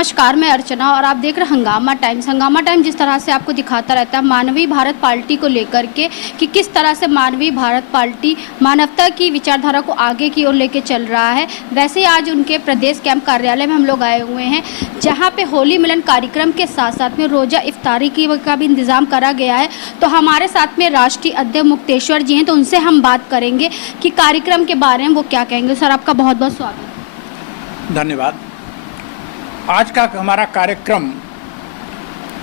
नमस्कार, मैं अर्चना और आप देख रहे हैं हंगामा टाइम्स। हंगामा टाइम जिस तरह से आपको दिखाता रहता है मानवीय भारत पार्टी को लेकर के कि किस तरह से मानवीय भारत पार्टी मानवता की विचारधारा को आगे की ओर लेके चल रहा है, वैसे ही आज उनके प्रदेश कैंप कार्यालय में हम लोग आए हुए हैं, जहां पे होली मिलन कार्यक्रम के साथ साथ में रोज़ा इफ्तारी का भी इंतज़ाम करा गया है। तो हमारे साथ में राष्ट्रीय अध्यक्ष मुक्तेश्वर जी हैं, तो उनसे हम बात करेंगे कि कार्यक्रम के बारे में वो क्या कहेंगे। सर, आपका बहुत बहुत स्वागत। धन्यवाद। आज का हमारा कार्यक्रम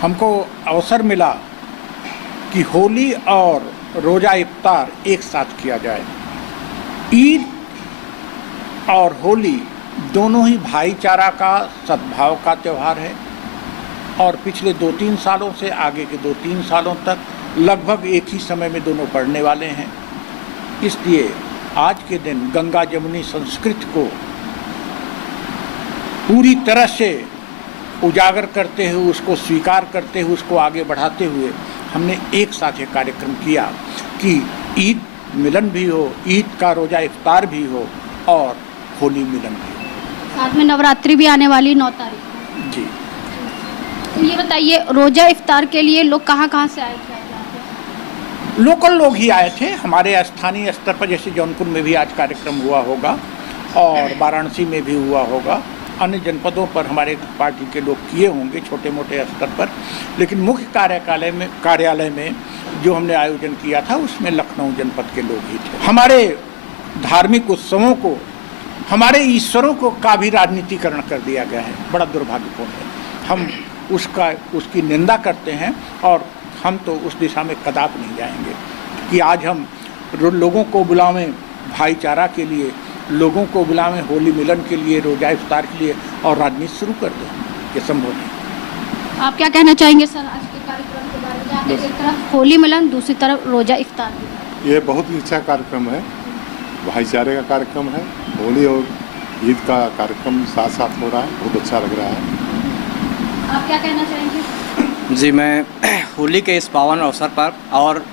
हमको अवसर मिला कि होली और रोज़ा इफ्तार एक साथ किया जाए। ईद और होली दोनों ही भाईचारा का, सद्भाव का त्यौहार है और पिछले 2-3 सालों से आगे के 2-3 सालों तक लगभग एक ही समय में दोनों पड़ने वाले हैं। इसलिए आज के दिन गंगा जमुनी संस्कृति को पूरी तरह से उजागर करते हुए, उसको स्वीकार करते हुए, उसको आगे बढ़ाते हुए हमने एक साथ एक कार्यक्रम किया कि ईद मिलन भी हो, ईद का रोज़ा इफ्तार भी हो और होली मिलन भी हो। साथ में नवरात्रि भी आने वाली 9 तारीख को। जी, तो ये बताइए, रोज़ा इफ्तार के लिए लोग कहाँ से आए थे? लोकल लोग ही आए थे। हमारे स्थानीय स्तर पर जैसे जौनपुर में भी आज कार्यक्रम हुआ होगा और वाराणसी में भी हुआ होगा, अन्य जनपदों पर हमारे पार्टी के लोग किए होंगे छोटे मोटे स्तर पर, लेकिन मुख्य कार्यालय में जो हमने आयोजन किया था उसमें लखनऊ जनपद के लोग ही थे। हमारे धार्मिक उत्सवों को, हमारे ईश्वरों को का भी राजनीतिकरण कर दिया गया है, बड़ा दुर्भाग्यपूर्ण है। हम उसकी निंदा करते हैं और हम तो उस दिशा में कदापि नहीं जाएंगे कि आज हम लोगों को बुलावें भाईचारा के लिए, लोगों को बुलावें होली मिलन के लिए, रोज़ा इफ्तार के लिए और राजनीति शुरू कर दें। ये संभव नहीं। आप क्या कहना चाहेंगे सर आज के कार्यक्रम के बारे में, जहाँ पे एक तरफ होली मिलन, दूसरी तरफ रोज़ा इफ्तार? ये बहुत ही अच्छा कार्यक्रम है, भाईचारे का कार्यक्रम है। होली और ईद का कार्यक्रम साथ साथ हो रहा है, बहुत अच्छा लग रहा है। आप क्या कहना चाहेंगे? जी, मैं होली के इस पावन अवसर पर और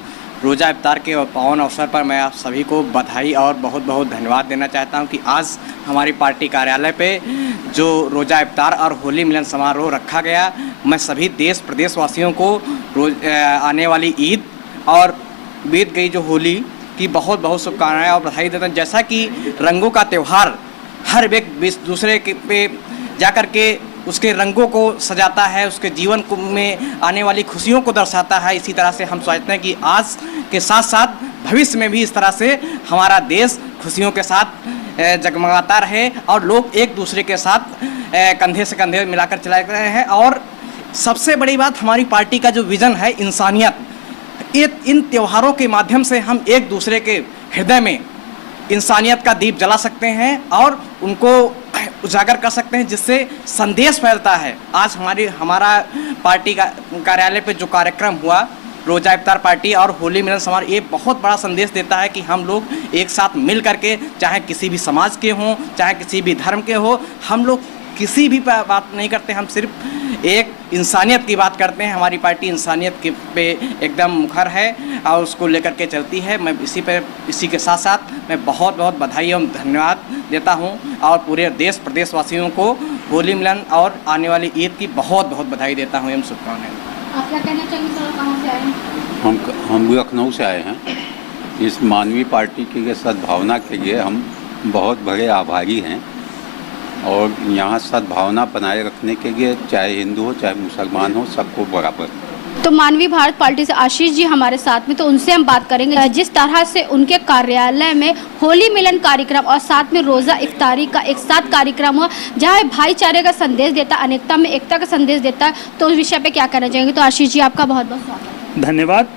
रोज़ा इफ्तार के पावन अवसर पर मैं आप सभी को बधाई और बहुत बहुत धन्यवाद देना चाहता हूं कि आज हमारी पार्टी कार्यालय पे जो रोज़ा इफ्तार और होली मिलन समारोह रखा गया। मैं सभी देश प्रदेशवासियों को आने वाली ईद और बीत गई जो होली की बहुत बहुत शुभकामनाएं और बधाई देता हूं। जैसा कि रंगों का त्यौहार हर व्यक्ति दूसरे के पे जाकर के उसके रंगों को सजाता है, उसके जीवन में आने वाली खुशियों को दर्शाता है, इसी तरह से हम सोचते हैं कि आज के साथ साथ भविष्य में भी इस तरह से हमारा देश खुशियों के साथ जगमगाता रहे और लोग एक दूसरे के साथ कंधे से कंधे मिलाकर चला रहे हैं। और सबसे बड़ी बात, हमारी पार्टी का जो विज़न है इंसानियत, इन त्योहारों के माध्यम से हम एक दूसरे के हृदय में इंसानियत का दीप जला सकते हैं और उनको उजागर कर सकते हैं, जिससे संदेश फैलता है। आज हमारा पार्टी का कार्यालय पे जो कार्यक्रम हुआ रोज़ा इफ्तार पार्टी और होली मिलन समारोह, ये बहुत बड़ा संदेश देता है कि हम लोग एक साथ मिल करके, चाहे किसी भी समाज के हों, चाहे किसी भी धर्म के हो, हम लोग किसी भी बात नहीं करते, हम सिर्फ एक इंसानियत की बात करते हैं। हमारी पार्टी इंसानियत के पे एकदम मुखर है और उसको लेकर के चलती है। मैं इसी के साथ साथ मैं बहुत बहुत बधाई और धन्यवाद देता हूं और पूरे देश प्रदेशवासियों को होली मिलन और आने वाली ईद की बहुत बहुत बधाई देता हूं एवं शुभकामनाएं। आप क्या कहना चाहेंगे सर, कहाँ से आए? हम लखनऊ से आए हैं। इस मानवीय पार्टी की सद्भावना के लिए हम बहुत बड़े आभारी हैं और यहाँ सद्भावना बनाए रखने के लिए चाहे हिंदू हो चाहे मुसलमान हो, सबको बराबर। तो मानवीय भारत पार्टी से आशीष जी हमारे साथ में, तो उनसे हम बात करेंगे। जिस तरह से उनके कार्यालय में होली मिलन कार्यक्रम और साथ में रोज़ा इफ्तारी का एक साथ कार्यक्रम हुआ, जहाँ भाईचारे का संदेश देता है, अनेकता में एकता का संदेश देता है, तो उस विषय पे क्या कहना चाहेंगे? तो आशीष जी, आपका बहुत बहुत स्वागत। धन्यवाद।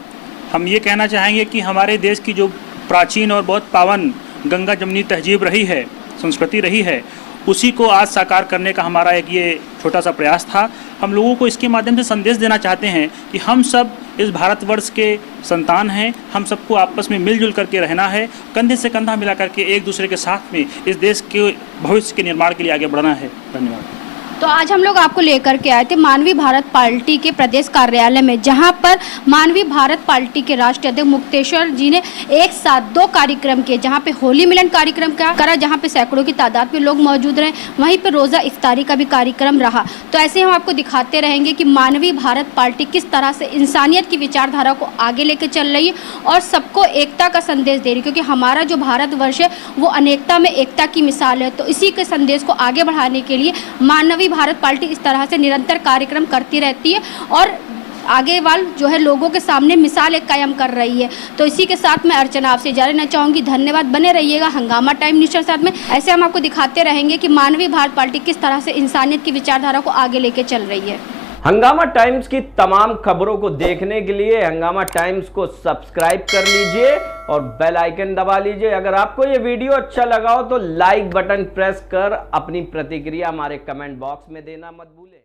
हम ये कहना चाहेंगे कि हमारे देश की जो प्राचीन और बहुत पावन गंगा जमुनी तहजीब रही है, संस्कृति रही है, उसी को आज साकार करने का हमारा एक ये छोटा सा प्रयास था। हम लोगों को इसके माध्यम से संदेश देना चाहते हैं कि हम सब इस भारतवर्ष के संतान हैं, हम सबको आपस में मिलजुल करके रहना है, कंधे से कंधा मिला करके एक दूसरे के साथ में इस देश के भविष्य के निर्माण के लिए आगे बढ़ना है। धन्यवाद। तो आज हम लोग आपको लेकर के आए थे मानवीय भारत पार्टी के प्रदेश कार्यालय में, जहां पर मानवीय भारत पार्टी के राष्ट्रीय अध्यक्ष मुक्तेश्वर जी ने एक साथ 2 कार्यक्रम किए, जहां पे होली मिलन कार्यक्रम करा, जहां पे सैकड़ों की तादाद में लोग मौजूद रहे, वहीं पे रोज़ा इफ्तारी का भी कार्यक्रम रहा। तो ऐसे हम आपको दिखाते रहेंगे कि मानवीय भारत पार्टी किस तरह से इंसानियत की विचारधारा को आगे लेकर चल रही है और सबको एकता का संदेश दे रही है, क्योंकि हमारा जो भारतवर्ष है वो अनेकता में एकता की मिसाल है। तो इसी के संदेश को आगे बढ़ाने के लिए मानवीय भारत पार्टी इस तरह से निरंतर कार्यक्रम करती रहती है और आगे वाल जो है लोगों के सामने मिसाल एक कायम कर रही है। तो इसी के साथ मैं अर्चना आपसे इजाज़त लेना चाहूँगी। धन्यवाद, बने रहिएगा हंगामा टाइम न्यूज़ के साथ में। ऐसे हम आपको दिखाते रहेंगे कि मानवीय भारत पार्टी किस तरह से इंसानियत की विचारधारा को आगे लेके चल रही है। हंगामा टाइम्स की तमाम खबरों को देखने के लिए हंगामा टाइम्स को सब्सक्राइब कर लीजिए और बेल आइकन दबा लीजिए। अगर आपको ये वीडियो अच्छा लगा हो तो लाइक बटन प्रेस कर अपनी प्रतिक्रिया हमारे कमेंट बॉक्स में देना मत भूलें।